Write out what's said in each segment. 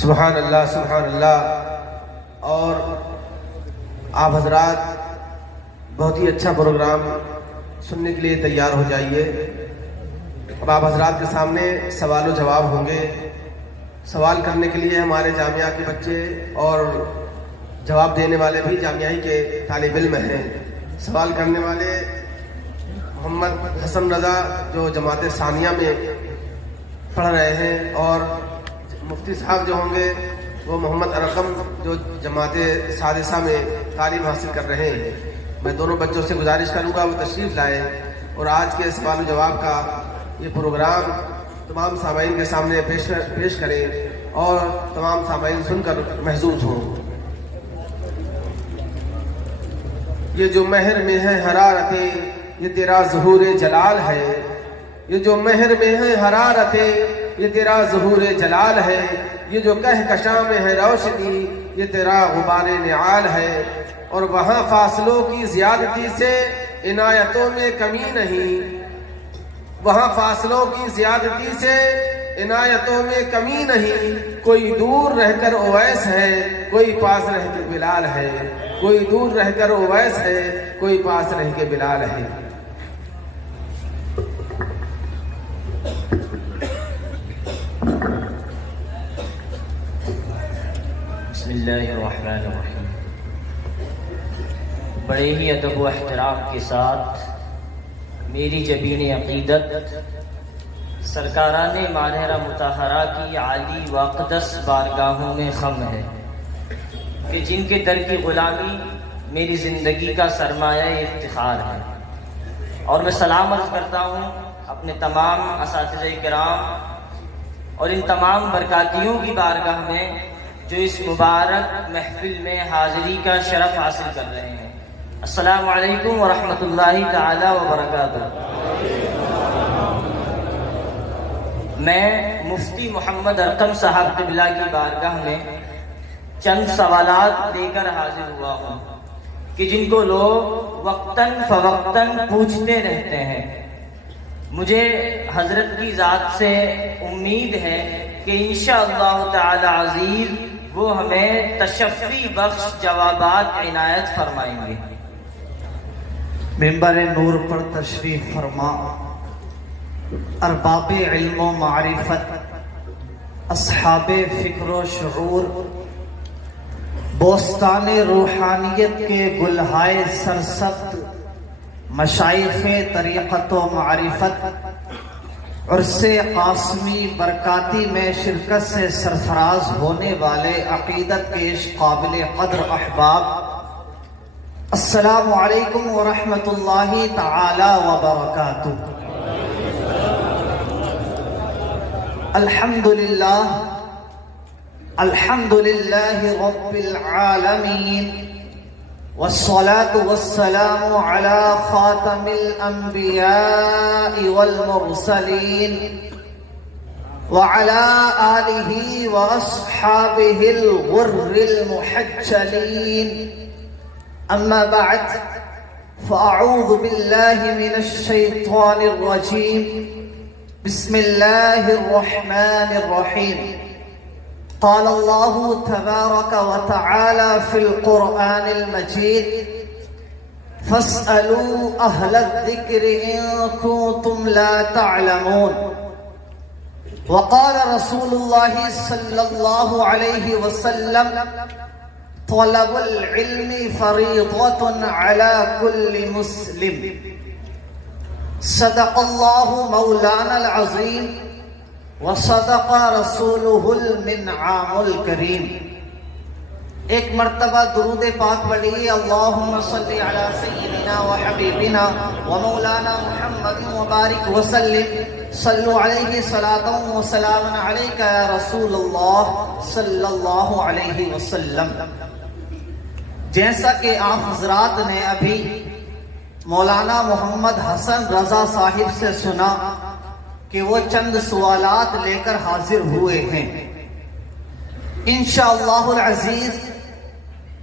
سبحان اللہ سبحان اللہ۔ اور آپ حضرات بہت ہی اچھا پروگرام سننے کے لیے تیار ہو جائیے۔ اب آپ حضرات کے سامنے سوال و جواب ہوں گے۔ سوال کرنے کے لیے ہمارے جامعہ کے بچے اور جواب دینے والے بھی جامعہ ہی کے طالب علم ہیں۔ سوال کرنے والے محمد حسن رضا جو جماعت ثانیہ میں پڑھ رہے ہیں، اور مفتی صاحب جو ہوں گے وہ محمد ارقم جو جماعت سادسہ میں تعلیم حاصل کر رہے ہیں۔ میں دونوں بچوں سے گزارش کروں گا وہ تشریف لائیں اور آج کے سوال و جواب کا یہ پروگرام تمام سامعین کے سامنے پیش کریں اور تمام سامعین سن کر محظوظ ہوں۔ یہ جو مہر میں ہے حرارتیں یہ تیرا ظہور جلال ہے، یہ جو مہر میں ہے حرارتیں یہ تیرا ظہور جلال ہے، یہ جو کہکشاں میں ہے روشنی یہ تیرا غبار نعال ہے، اور وہاں فاصلوں کی زیادتی سے عنایتوں میں کمی نہیں، وہاں فاصلوں کی زیادتی سے عنایتوں میں کمی نہیں، کوئی دور رہ کر اویس ہے کوئی پاس رہ کے بلال ہے، کوئی دور رہ کر اویس ہے کوئی پاس رہ کے بلال ہے۔ بسم اللہ الرحمن الرحیم۔ بڑے ہی ادب و احترام کے ساتھ میری جبین عقیدت سرکاران ماہرہ مطہرہ کی عالی و اقدس بارگاہوں میں خم ہے کہ جن کے در کی غلامی میری زندگی کا سرمایہ افتخار ہے، اور میں سلام عرض کرتا ہوں اپنے تمام اساتذہ کرام اور ان تمام برکاتیوں کی بارگاہ میں جو اس مبارک محفل میں حاضری کا شرف حاصل کر رہے ہیں۔ السلام علیکم ورحمۃ اللہ تعالی وبرکاتہ۔ میں مفتی محمد ارقم صاحب قبلہ کی بارگاہ میں چند سوالات لے کر حاضر ہوا ہوں کہ جن کو لوگ وقتاً فوقتاً پوچھتے رہتے ہیں۔ مجھے حضرت کی ذات سے امید ہے کہ انشاءاللہ تعالی عزیز وہ ہمیں تشفی بخش جوابات عنایت فرمائیں گے۔ منبر نور پر تشریف فرما ارباب علم و معرفت، اصحاب فکر و شعور، بوستان روحانیت کے گلہائے سرسبز، مشائخ طریقت و معرفت، عرص قاسمی برکاتی میں شرکت سے سرفراز ہونے والے عقیدت کے قابل قدر احباب، السلام علیکم ورحمۃ اللہ تعالی وبرکاتہ۔ الحمدللہ رب العالمین، والصلاة والسلام على خاتم الأنبياء والمرسلين وعلى آله وأصحابه الغر المحجلين، أما بعد فأعوذ بالله من الشيطان الرجيم، بسم الله الرحمن الرحيم۔ قال الله تبارك وتعالى في القرآن المجيد، فاسألوا أهل الذكر إن كنتم لا تعلمون۔ وقال رسول الله صلى الله عليه وسلم، طلب العلم فريضة على كل مسلم۔ صدق الله مولانا العظيم وصدق رسوله المنعام الکریم۔ ایک مرتبہ درود پاک پڑھیے، اللہم صلی علی سیدنا و حبیبنا و مولانا محمد مبارک وسلم، صلو علیہ صلاۃ و سلام علیک یا رسول اللہ صلی اللہ علیہ وسلم۔ جیسا کہ آپ حضرات نے ابھی مولانا محمد حسن رضا صاحب سے سنا کہ وہ چند سوالات لے کر حاضر ہوئے ہیں، انشاءاللہ العزیز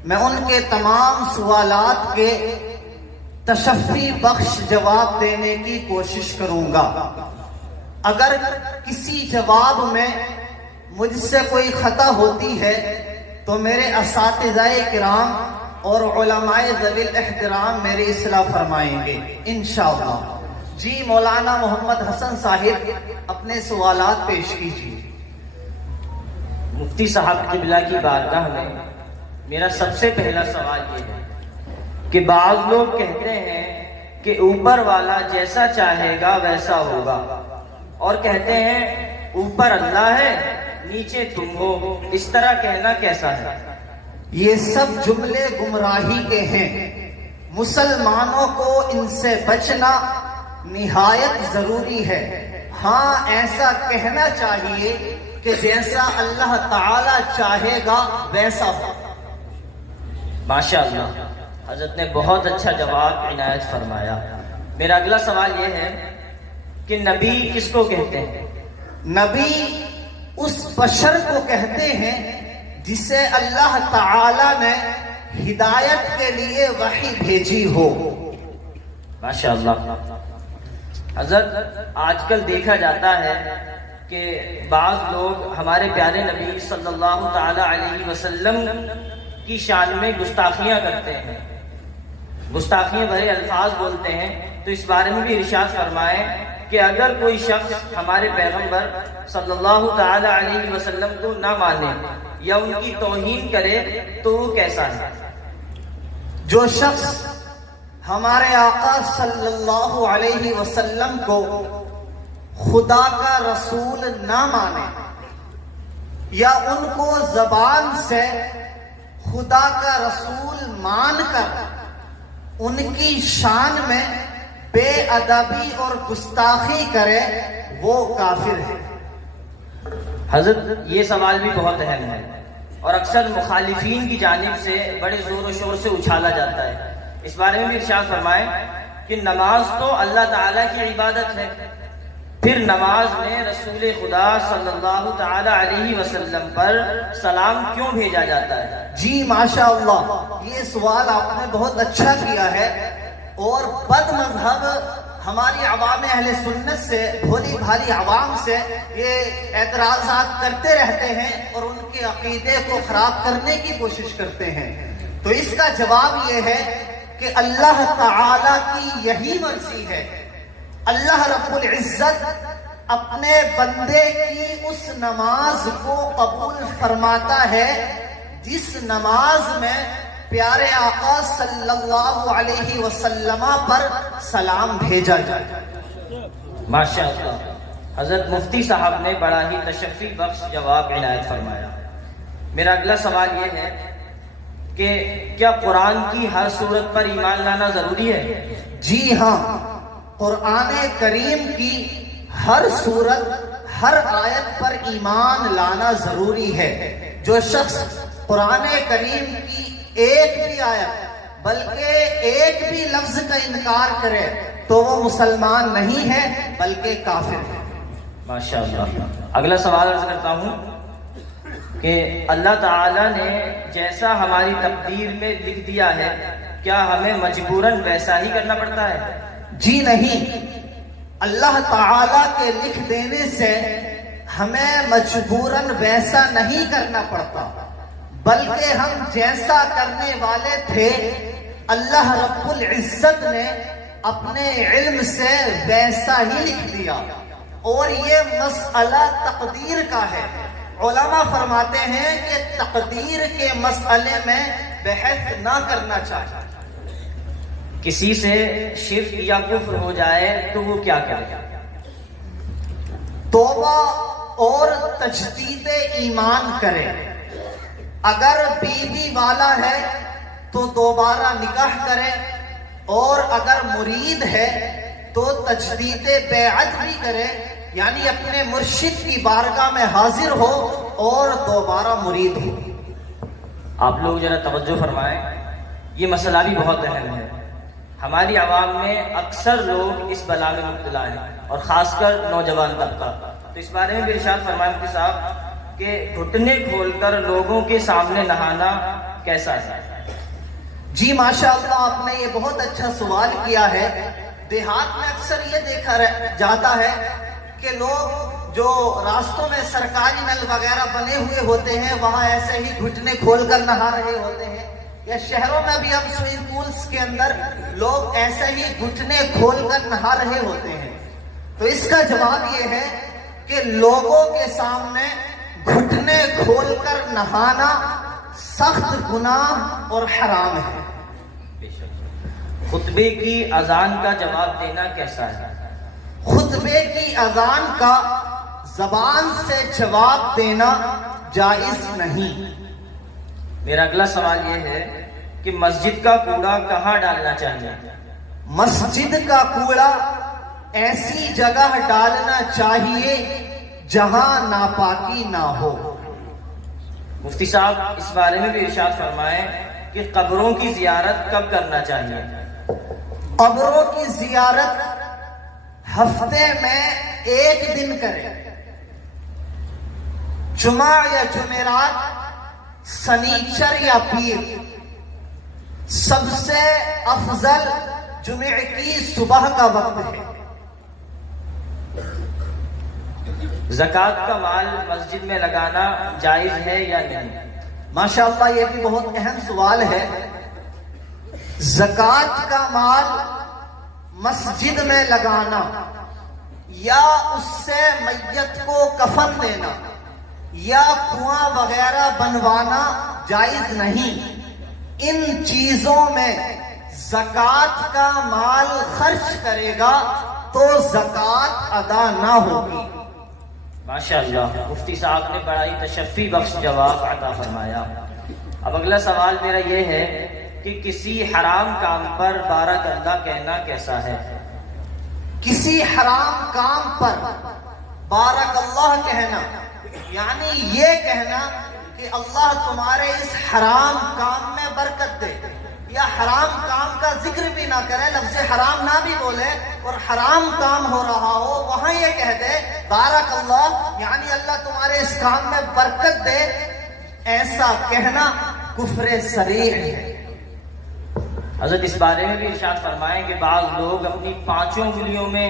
میں ان کے تمام سوالات کے تشفی بخش جواب دینے کی کوشش کروں گا۔ اگر کسی جواب میں مجھ سے کوئی خطا ہوتی ہے تو میرے اساتذہ کرام اور علماء ذوی الاحترام میری اصلاح فرمائیں گے انشاءاللہ۔ جی مولانا محمد حسن صاحب اپنے سوالات پیش کیجیے۔ مفتی صاحب قبلہ کی بارگاہ میں میرا سب سے پہلا سوال یہ ہے کہ بعض لوگ کہتے ہیں کہ اوپر والا جیسا چاہے گا ویسا ہوگا، اور کہتے ہیں اوپر اللہ ہے نیچے تم ہو، اس طرح کہنا کیسا ہے؟ یہ سب جملے گمراہی کے ہیں، مسلمانوں کو ان سے بچنا نہایت ضروری ہے۔ ہاں ایسا کہنا چاہیے کہ جیسا اللہ تعالی چاہے گا ویسا ہو۔ ماشاءاللہ، حضرت نے بہت اچھا جواب عنایت فرمایا۔ میرا اگلا سوال یہ ہے کہ نبی کس کو کہتے ہیں؟ نبی اس بشر کو کہتے ہیں جسے اللہ تعالی نے ہدایت کے لیے وحی بھیجی ہو۔ ماشاءاللہ۔ حضرت آج کل دیکھا جاتا ہے کہ بعض لوگ ہمارے پیارے نبی صلی اللہ تعالی علیہ وسلم کی شان میں گستاخیاں کرتے ہیں، گستاخیاں بھرے الفاظ بولتے ہیں، تو اس بارے میں بھی ارشاد فرمائیں کہ اگر کوئی شخص ہمارے پیغمبر صلی اللہ تعالی علیہ وسلم کو نہ مانے یا ان کی توہین کرے تو وہ کیسا ہے؟ جو شخص ہمارے آقا صلی اللہ علیہ وسلم کو خدا کا رسول نہ مانے یا ان کو زبان سے خدا کا رسول مان کر ان کی شان میں بے ادبی اور گستاخی کرے وہ کافر ہے۔ حضرت یہ سوال بھی بہت اہم ہے اور اکثر مخالفین کی جانب سے بڑے زور و شور سے اچھالا جاتا ہے۔ اس بارے میں بھی ارشاد فرمائیں کہ نماز تو اللہ تعالیٰ کی عبادت ہے، پھر نماز میں رسول خدا صلی اللہ تعالی علیہ وسلم پر سلام کیوں بھیجا جاتا ہے؟ جی ماشاءاللہ، یہ سوال آپ نے بہت اچھا کیا ہے، اور بد مذہب ہماری عوام اہل سنت سے، بھولی بھالی عوام سے یہ اعتراضات کرتے رہتے ہیں اور ان کے عقیدے کو خراب کرنے کی کوشش کرتے ہیں۔ تو اس کا جواب یہ ہے کہ اللہ تعالی کی یہی مرضی ہے۔ اللہ رب العزت اپنے بندے کی اس نماز کو قبول فرماتا ہے جس نماز میں پیارے آقا صلی اللہ علیہ وسلم پر سلام بھیجا جائے۔ ماشاءاللہ، حضرت مفتی صاحب نے بڑا ہی تشفی بخش جواب عنایت فرمایا۔ میرا اگلا سوال یہ ہے کہ کیا قرآن کی ہر سورت پر ایمان لانا ضروری ہے؟ جی ہاں، قرآن کریم کی ہر سورت، ہر آیت پر ایمان لانا ضروری ہے۔ جو شخص قرآن کریم کی ایک بھی آیت بلکہ ایک بھی لفظ کا انکار کرے تو وہ مسلمان نہیں ہے بلکہ کافر ہے۔ ماشاءاللہ۔ اگلا سوال عرض کرتا ہوں کہ اللہ تعالیٰ نے جیسا ہماری تقدیر میں لکھ دیا ہے کیا ہمیں مجبوراً ویسا ہی کرنا پڑتا ہے؟ جی نہیں، اللہ تعالی کے لکھ دینے سے ہمیں مجبوراً ویسا نہیں کرنا پڑتا، بلکہ ہم جیسا کرنے والے تھے اللہ رب العزت نے اپنے علم سے ویسا ہی لکھ دیا، اور یہ مسئلہ تقدیر کا ہے۔ علماء فرماتے ہیں کہ تقدیر کے مسئلے میں بحث نہ کرنا چاہیے۔ کسی سے شرک یا کفر ہو جائے تو وہ کیا کرے؟ توبہ اور تجدید ایمان کرے۔ اگر بیوی والا ہے تو دوبارہ نکاح کرے، اور اگر مرید ہے تو تجدید بیعت بھی کرے، یعنی اپنے مرشد کی بارگاہ میں حاضر ہو اور دوبارہ مرید ہو۔ آپ لوگ ذرا توجہ فرمائیں، یہ مسئلہ بھی بہت اہم ہے۔ ہماری عوام میں اکثر لوگ اس بلا میں مبتلا ہیں، اور خاص کر نوجوان طبقہ۔ تو اس بارے میں بھی ارشاد فرمائیں مفتی صاحب کہ گھٹنے کھول کر لوگوں کے سامنے نہانا کیسا ہے؟ جی ماشاءاللہ، آپ نے یہ بہت اچھا سوال کیا ہے۔ دیہات میں اکثر یہ دیکھا جاتا ہے کہ لوگ جو راستوں میں سرکاری نل وغیرہ بنے ہوئے ہوتے ہیں وہاں ایسے ہی گھٹنے کھول کر نہا رہے ہوتے ہیں، یا شہروں میں بھی اب سوئمنگ پولز کے اندر لوگ ایسے ہی گھٹنے کھول کر نہا رہے ہوتے ہیں، تو اس کا جواب یہ ہے کہ لوگوں کے سامنے گھٹنے کھول کر نہانا سخت گناہ اور حرام ہے۔ خطبے کی اذان کا جواب دینا کیسا ہے؟ خطبے کی اذان کا زبان سے جواب دینا جائز نہیں۔ میرا اگلا سوال یہ ہے کہ مسجد کا کوڑا کہاں ڈالنا چاہیے؟ مسجد کا کوڑا ایسی جگہ ڈالنا چاہیے جہاں ناپاکی نہ ہو۔ مفتی صاحب اس بارے میں بھی ارشاد فرمائیں کہ قبروں کی زیارت کب کرنا چاہیے؟ قبروں کی زیارت ہفتے میں ایک دن کریں، جمعہ یا جمعرات، سنیچر یا پیر۔ سب سے افضل جمعہ کی صبح کا وقت ہے۔ زکوٰۃ کا مال مسجد میں لگانا جائز ہے یا نہیں؟ ماشاءاللہ یہ بھی بہت اہم سوال ہے۔ زکوٰۃ کا مال مسجد میں لگانا یا اس سے میت کو کفن دینا یا کنواں وغیرہ بنوانا جائز نہیں۔ ان چیزوں میں زکوٰۃ کا مال خرچ کرے گا تو زکوٰۃ ادا نہ ہوگی۔ ماشاءاللہ مفتی صاحب نے بڑا ہی تشفی بخش جواب عطا فرمایا۔ اب اگلا سوال میرا یہ ہے کہ کسی حرام کام پر بارک اللہ کہنا کیسا ہے؟ کسی حرام کام پر بارک اللہ کہنا یعنی یہ کہنا کہ اللہ تمہارے اس حرام کام میں برکت دے، یا حرام کام کا ذکر بھی نہ کرے، لفظ حرام نہ بھی بولے، اور حرام کام ہو رہا ہو وہاں یہ کہہ دے بارک اللہ، یعنی اللہ تمہارے اس کام میں برکت دے، ایسا کہنا کفر صریح ہے۔ حضرت اس بارے میں بھی ارشاد فرمائیں کہ بعض لوگ اپنی 5 انگلیوں میں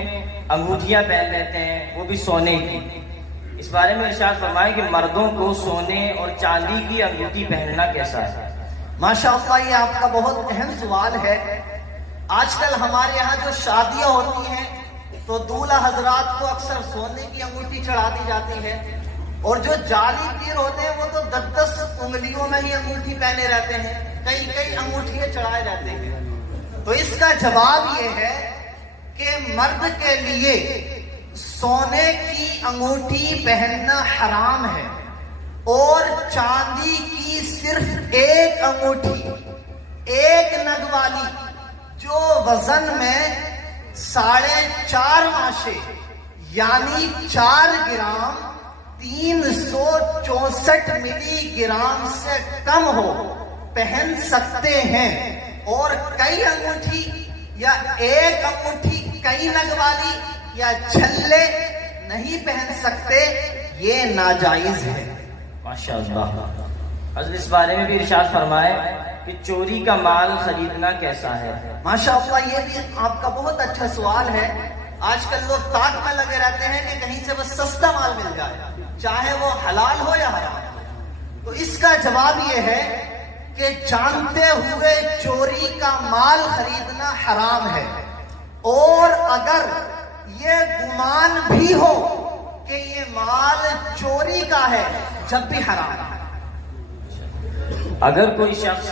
انگوٹھیاں پہن لیتے ہیں، وہ بھی سونے کی۔ اس بارے میں ارشاد فرمائیں کہ مردوں کو سونے اور چاندی کی انگوٹھی پہننا کیسا ہے؟ ماشاءاللہ یہ آپ کا بہت اہم سوال ہے۔ آج کل ہمارے یہاں جو شادیاں ہوتی ہیں تو دولہا حضرات کو اکثر سونے کی انگوٹھی چڑھا دی جاتی ہے، اور جو جعلی پیر ہوتے ہیں وہ تو 10 انگلیوں میں ہی انگوٹھی پہنے رہتے ہیں، کئی انگوٹھیاں چڑھائے رہتے ہیں۔ تو اس کا جواب یہ ہے کہ مرد کے لیے سونے کی انگوٹھی پہننا حرام ہے، اور چاندی کی صرف ایک انگوٹھی، ایک نگ والی، جو وزن میں 4.5 ماشے یعنی 4 گرام 364 ملی گرام سے کم ہو، پہن سکتے ہیں۔ اور کئی انگوٹھی یا ایک انگوٹھی کئی نگ والی یا چھلے نہیں پہن سکتے، یہ ناجائز ہے۔ ماشاءاللہ حضرت اس بارے میں بھی ارشاد فرمائے کہ چوری کا مال خریدنا کیسا ہے؟ ماشاءاللہ یہ بھی آپ کا بہت اچھا سوال ہے۔ آج کل لوگ تاک میں لگے رہتے ہیں کہ کہیں سے بس سستا مال مل جائے، چاہے وہ حلال ہو یا حرام۔ تو اس کا جواب یہ ہے کہ جانتے ہوئے چوری کا مال خریدنا حرام ہے، اور اگر یہ گمان بھی ہو کہ یہ مال چوری کا ہے جب بھی حرام ہے۔ اگر کوئی شخص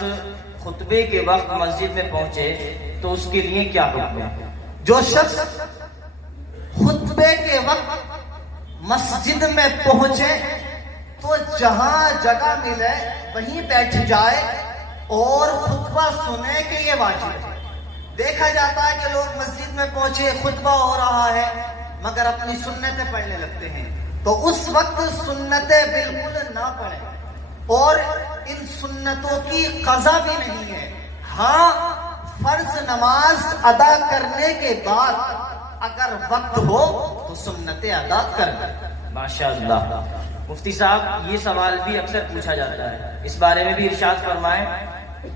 خطبے کے وقت مسجد میں پہنچے تو اس کے لیے کیا حکم ہے؟ جو شخص خطبے کے وقت مسجد میں پہنچے تو جہاں جگہ ملے وہیں بیٹھ جائے اور خطبہ سنے کہ یہ واجب ہے۔ دیکھا جاتا ہے کہ لوگ مسجد میں پہنچے، خطبہ ہو رہا ہے، مگر اپنی سنتیں پڑھنے لگتے ہیں، تو اس وقت سنتیں بالکل نہ پڑھیں، اور ان سنتوں کی قضا بھی نہیں ہے۔ ہاں فرض نماز ادا کرنے کے بعد اگر وقت ہو تو سنتیں ادا کریں۔ ماشاءاللہ مفتی صاحب یہ سوال بھی اکثر پوچھا جاتا ہے، اس بارے میں بھی ارشاد فرمائیں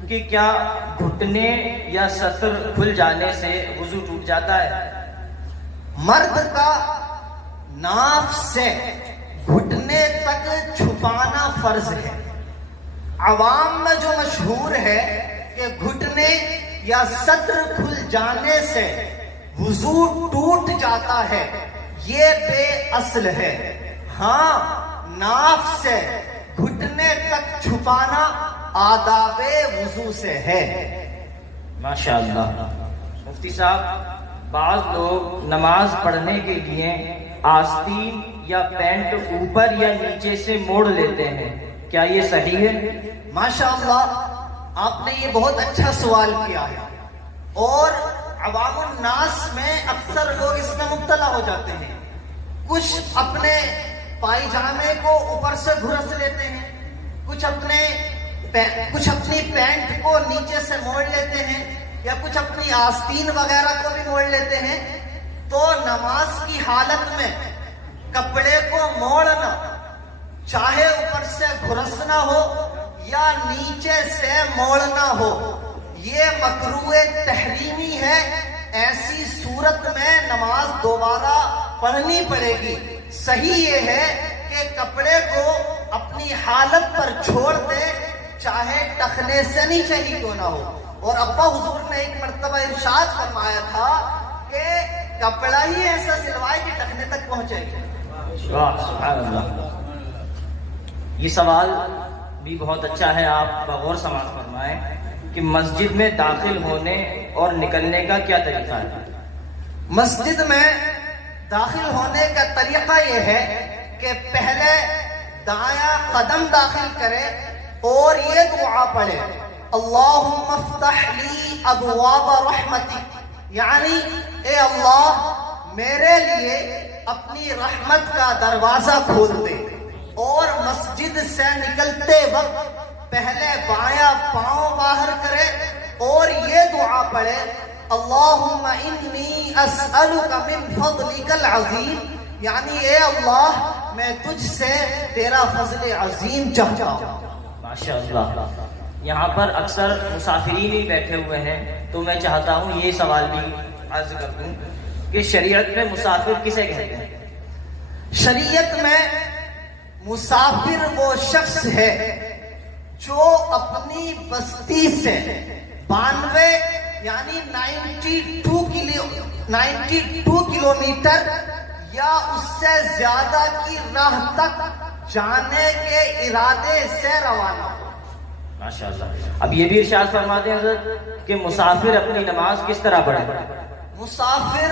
کہ کیا گھٹنے یا سطر کھل جانے سے وضو ٹوٹ جاتا ہے؟ مرد کا ناف سے گھٹنے تک چھپانا فرض ہے. عوام میں جو مشہور ہے کہ گھٹنے یا سطر کھل جانے سے وضو ٹوٹ جاتا ہے، یہ بے اصل ہے. ہاں، ناف سے گھٹنے تک چھپانا آداب وضو سے ہے. ماشاءاللہ. مفتی صاحب، بعض لوگ نماز پڑھنے کے لیے آستین یا پینٹ اوپر یا نیچے سے موڑ لیتے ہیں، کیا یہ صحیح ہے؟ ماشاءاللہ، آپ نے یہ بہت اچھا سوال کیا ہے، اور عوام الناس میں اکثر لوگ اس میں مبتلا ہو جاتے ہیں. کچھ اپنے پائجامے کو اوپر سے گھرس لیتے ہیں، کچھ اپنی پینٹ کو نیچے سے موڑ لیتے ہیں، یا کچھ اپنی آستین وغیرہ کو بھی موڑ لیتے ہیں. تو نماز کی حالت میں کپڑے کو موڑنا، چاہے اوپر سے گھرسنا ہو یا نیچے سے موڑنا ہو، یہ مکروہ تحریمی ہے. ایسی صورت میں نماز دوبارہ پڑھنی پڑے گی. صحیح یہ ہے کہ کپڑے کو اپنی حالت پر چھوڑ دے، چاہے ٹخنے سے نیچے ہی کیوں نہ ہو. اور ابا حضور نے ایک مرتبہ ارشاد فرمایا تھا کہ کپڑا ہی ایسا سلوائے کہ ٹخنے تک پہنچے. واہ، سبحان اللہ. یہ سوال بھی بہت اچھا ہے، آپ بغور سماعت فرمائیں کہ مسجد میں داخل ہونے اور نکلنے کا کیا طریقہ ہے؟ مسجد میں داخل ہونے کا طریقہ یہ ہے کہ پہلے دایاں قدم داخل کرے اور یہ دعا پڑھے، اللہم افتح لی ابواب رحمتک، یعنی اے اللہ میرے لیے اپنی رحمت کا دروازہ کھول دے. اور مسجد سے نکلتے وقت پہلے بایاں پاؤں باہر کرے اور یہ دعا پڑھے، اللہم انی اسألک من فضلک العظیم، یعنی اے اللہ میں تجھ سے تیرا فضل عظیم چاہتا ہوں. ماشاءاللہ. یہاں پر اکثر مسافرین ہی بیٹھے ہوئے ہیں، تو میں چاہتا ہوں یہ سوال بھی عرض کر دوں کہ شریعت میں مسافر کسے کہتے ہیں؟ شریعت میں مسافر وہ شخص ہے جو اپنی بستی سے 92 یعنی 92 کلومیٹر یا اس سے زیادہ کی راہ تک جانے کے ارادے سے روانہ ہو. ماشاءاللہ. اب یہ بھی ارشاد فرماتے ہیں حضرت کہ مسافر اپنی نماز کس طرح پڑھے؟ مسافر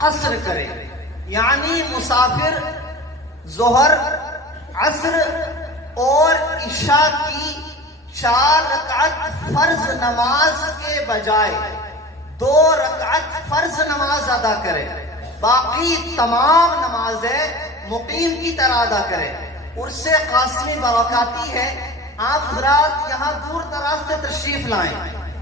قصر کرے، یعنی مسافر ظہر، عصر اور عشاء کی 4 رکعت فرض نماز کے بجائے 2 رکعت فرض نماز ادا کرے، باقی تمام نمازیں مقیم کی طرح ادا کرے. عرس قاسمی برکاتی ہے، آپ حضرات یہاں دور دراز سے تشریف لائیں.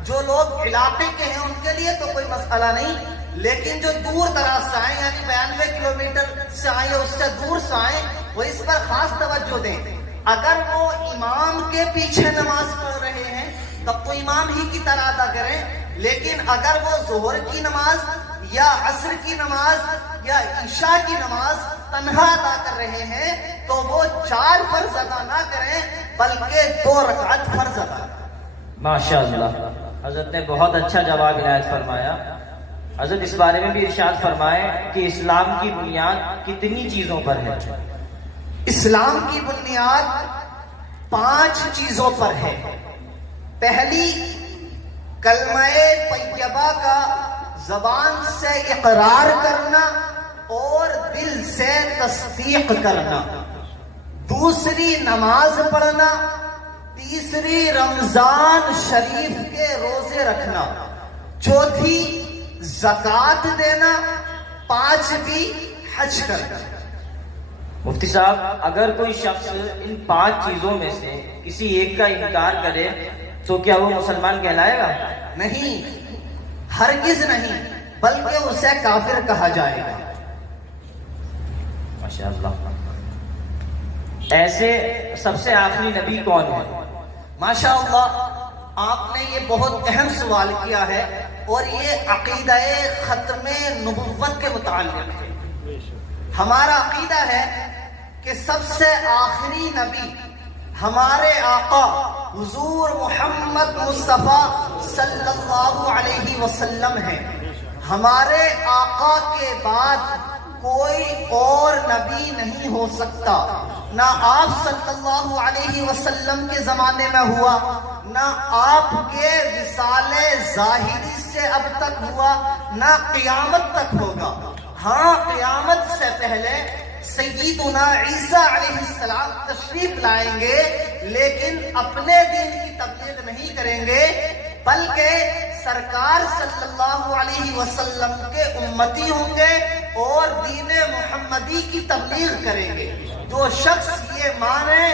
جو لوگ علاقے کے ہیں ان کے لیے تو کوئی مسئلہ نہیں، لیکن جو دور دراز سے آئیں یعنی 92 کلومیٹر سے آئیں یا اس سے دور سے آئیں، وہ اس پر خاص توجہ دیں. اگر وہ امام کے پیچھے نماز پڑھ رہے ہیں تب تو امام ہی کی طرح ادا کریں، لیکن اگر وہ ظہر کی نماز یا عصر کی نماز یا عشاء کی نماز تنہا ادا کر رہے ہیں تو وہ 4 فرض ادا نہ کریں بلکہ 2 رکعت فرض ادا کریں. ماشاءاللہ. حضرت نے بہت اچھا جواب عنایت فرمایا. حضرت اس بارے میں بھی ارشاد فرمائے کہ اسلام کی بنیاد کتنی چیزوں پر ہے؟ اسلام کی بنیاد 5 چیزوں پر ہے. پہلی، کلمہ طیبہ کا زبان سے اقرار کرنا اور دل سے تصدیق کرنا. دوسری، نماز پڑھنا. تیسری، رمضان شریف کے روزے رکھنا. چوتھی، زکوٰۃ دینا. 5ویں، حج کرنا. مفتی صاحب، اگر کوئی شخص ان 5 چیزوں میں سے کسی ایک کا انکار کرے تو کیا وہ مسلمان کہلائے گا؟ نہیں، ہرگز نہیں، بلکہ اسے کافر کہا جائے گا. ماشاءاللہ. ایسے سب سے آخری نبی کون ہے؟ ماشاءاللہ، آپ نے یہ بہت اہم سوال کیا ہے اور یہ عقیدہ ختم نبوت کے متعلق ہے. ہمارا عقیدہ ہے کہ سب سے آخری نبی ہمارے آقا حضور محمد مصطفیٰ صلی اللہ علیہ وسلم ہیں. ہمارے آقا کے بعد کوئی اور نبی نہیں ہو سکتا. نہ آپ صلی اللہ علیہ وسلم کے زمانے میں ہوا، نہ آپ کے وصال ظاہری سے اب تک ہوا، نہ قیامت تک ہوگا. ہاں، قیامت سے پہلے سیدنا عیسیٰ علیہ السلام تشریف لائیں گے، لیکن اپنے دین کی تبلیغ نہیں کریں گے، بلکہ سرکار صلی اللہ علیہ وسلم کے امتی ہوں گے اور دین محمدی کی تبلیغ کریں گے. جو شخص یہ مانے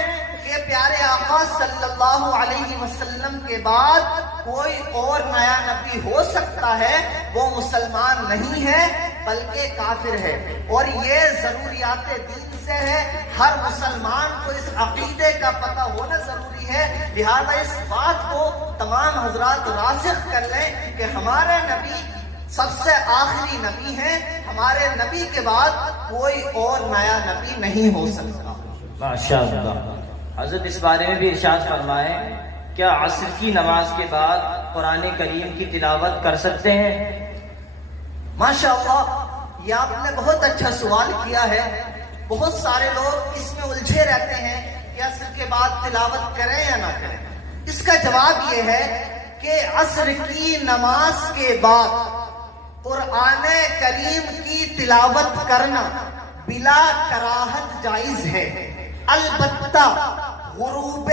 کہ پیارے آقا صلی اللہ علیہ وسلم کے بعد کوئی اور نیا نبی ہو سکتا ہے، وہ مسلمان نہیں ہے بلکہ کافر ہے. اور یہ ضروریات دین سے ہے. ہر مسلمان کو اس عقیدے کا پتہ ہونا ضروری ہے. لہذا اس بات کو تمام حضرات راسخ کر لیں کہ ہمارے نبی سب سے آخری نبی ہیں. ہمارے نبی کے بعد کوئی اور نیا نبی نہیں ہو سکتا. ماشاءاللہ. حضرت اس بارے میں بھی ارشاد فرمائیں، کیا عصر کی نماز کے بعد قرآن کریم کی تلاوت کر سکتے ہیں؟ ماشاءاللہ، یہ آپ نے بہت اچھا سوال کیا ہے. بہت سارے لوگ اس میں الجھے رہتے ہیں کہ عصر کے بعد تلاوت کریں یا نہ کریں. اس کا جواب یہ ہے کہ عصر کی نماز کے بعد قرآن کریم کی تلاوت کرنا بلا کراہت جائز ہے. البتہ غروب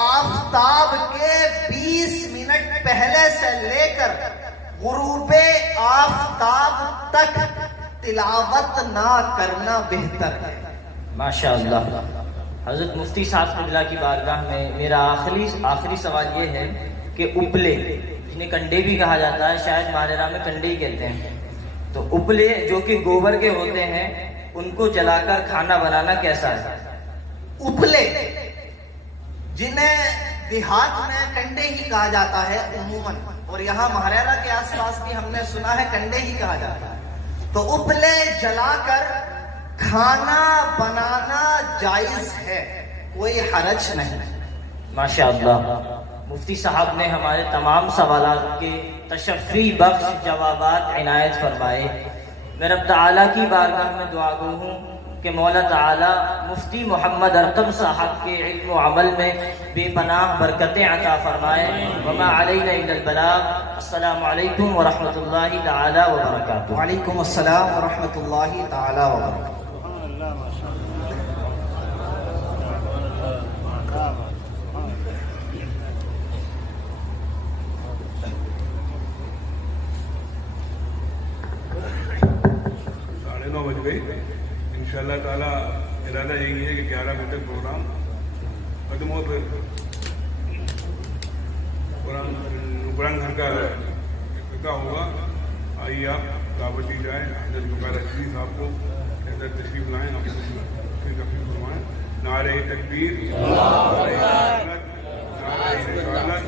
آفتاب کے 20 منٹ پہلے سے لے کر غروب آفتاب تک تلاوت نہ کرنا بہتر ہے. ماشاءاللہ. حضرت مفتی صاحب قبلہ کی بارگاہ میں میرا آخری سوال یہ ہے کہ اپلے، جنہیں کنڈے بھی کہا جاتا ہے، شاید ماہرہ میں کنڈے ہی کہتے ہیں، تو اپلے جو کہ گوبر کے ہوتے ہیں، ان کو جلا کر کھانا بنانا کیسا ہے؟ اپلے، جنہیں دیہات میں کنڈے ہی کہا جاتا ہے عموماً، اور یہاں مہریرہ کے آس پاس بھی ہم نے سنا ہے کنڈے ہی کہا جاتا ہے، تو اپلے جلا کر کھانا بنانا جائز ہے، کوئی حرج نہیں. ماشاءاللہ. مفتی صاحب نے ہمارے تمام سوالات کے تشفی بخش جوابات عنایت فرمائے. میں رب تعالیٰ کی بارگاہ میں دعا گو ہوں کہ مولا تعالیٰ مفتی محمد ارقم صاحب کے علم و عمل میں بے پناہ برکتیں عطا فرمائے. وما علینا الا البلاغ. السلام علیکم ورحمۃ اللہ تعالی وبرکاتہ. وعلیکم السلام ورحمۃ اللہ تعالی وبرکاتہ. انشاءاللہ تعالیٰ ارادہ یہی ہے کہ 11 بجے تک پروگرام ختم ہو، پھر قرآن گھر کا افتتاح ہوگا. آئیے آپ دعوت دی جائے. حضرت بقار رشید صاحب کو ادھر تشریف لائیں، آپ تشریف فرمائیں. نعرہ تکبیر، نعرہ رسالت، نعرہ رسالت،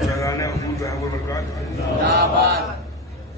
خزانہ حضور صاحب و برکات.